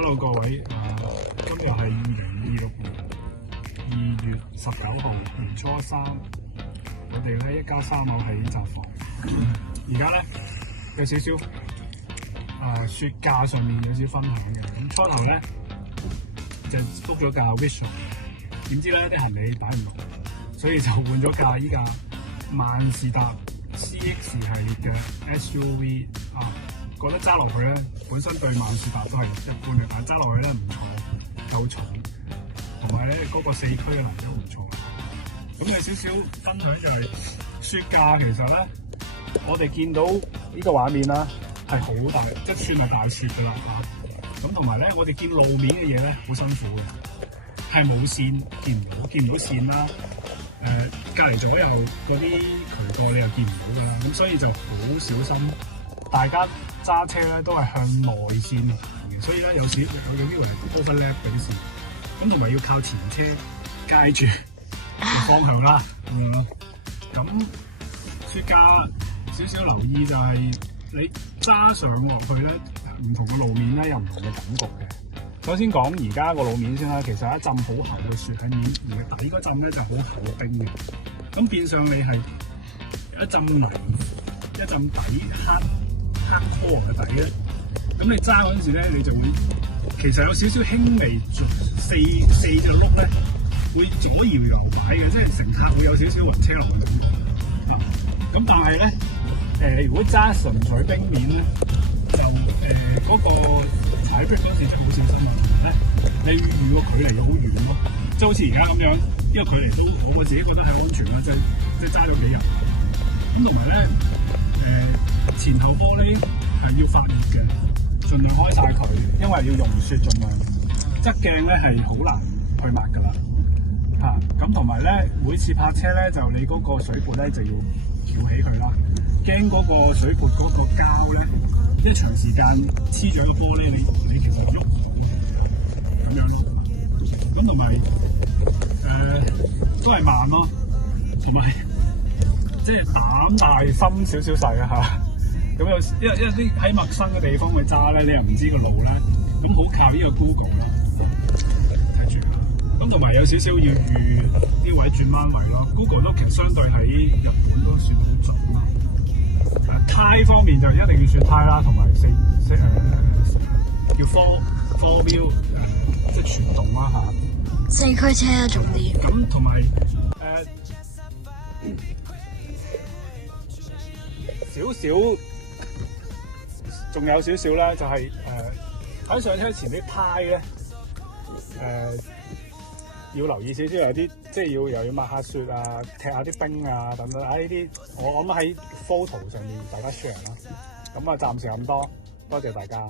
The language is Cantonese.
Hello 各位，今日係2026年2月19號，年初三。我哋咧一家三口喺札幌，而家咧有少少雪假上面有少分享嘅。咁初頭咧就 book 咗架 Wish， 點知咧啲行李擺唔落，所以就換咗架依架萬事達 CX 系列嘅 SUV 覺得揸落去咧，本身對萬事達都係一般嘅，但係揸落去咧唔錯，夠重，同埋咧嗰個4驅嘅能力都唔錯。咁有少少分享就係雪假，其實咧我哋見到呢個畫面啦，係好大，即係算係大雪㗎啦嚇。咁同埋咧，我哋見路面嘅嘢咧好辛苦嘅，係冇線，見唔到線啦。隔離左右嗰啲渠道你又見唔到㗎啦，咁所以就好小心。大家揸車咧都係向內線行嘅，所以咧有機會係 overlap 嗰啲線，咁同埋要靠前車街住方向啦咁樣咯。咁雪假少少留意就係你揸上落去咧，唔同嘅路面咧有唔同嘅感覺嘅。首先講而家個路面先啦，其實一浸好厚嘅雪喺面，而底嗰陣咧就好厚嘅冰嘅，咁變相你係一浸泥一浸底黑拖嘅底咧，咁你揸嗰陣時咧，你就會其實有少少輕微四隻轆咧，會如果搖搖擺嘅，即係乘客會有少少暈車落去咁但係咧，如果揸純粹冰面咧，就嗰個踩 brake 嗰時就好小心啊！你預個距離又好遠咯，即係好似而家咁樣，因為距離都我自己覺得係安全啦，即係揸咗幾日。咁同埋咧，前後玻璃係要發熱嘅，盡量開晒佢，因為要溶雪盡量。側鏡咧係好難去抹㗎啦，咁同埋咧，每次泊車咧就你嗰個水撥咧就要翹起佢啦，驚嗰個水撥嗰個膠咧，即係長時間黐住個玻璃，你其實喐咁樣咯。咁同埋都係慢咯，同埋即係膽大心少少細啊嚇。咁有一啲喺陌生嘅地方去揸咧，你又唔知個路咧，咁好靠呢個 Google 啦，睇住。咁同埋有少少要預啲位轉彎位咯。Google 都其實相對喺日本都算好準啦。胎方面就一定要選胎啦，同埋叫 four wheel 即係全動啦嚇。四驅車啊，重啲。咁同埋少少。仲有少少咧，就係喺上車前啲胎咧，要留意少少，有啲即係又要抹下雪啊，踢下啲冰啊等等啊，呢啲我諗喺 photo 上面大家 share 啦。咁暫時咁多，多謝大家。